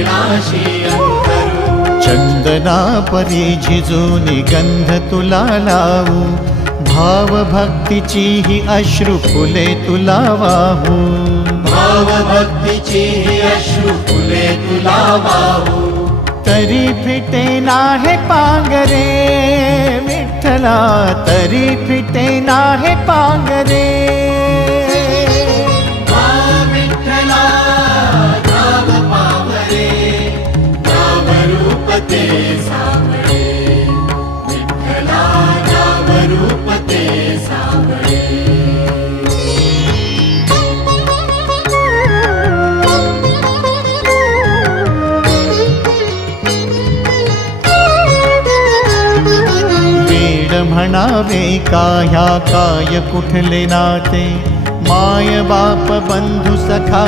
चरणाशी अंतरू। चंदना परी झिजूनी गंध तुला लावू, भाव भक्तीची ही अश्रु फुले तुला वाहू। भाव भक्तीची ही अश्रु फुले तुला वाहू। तरी फिटे नाहे पांगरे विठ्ठला, तरी फिटे नाहे पांगरे। विठ्ठला नाम पावरे, नाम रूप ते सावळे। विठ्ठला नाम रूप ते सावळे। म्हणावे का ह्या काय कुठले नाते, माय बाप बंधू सखा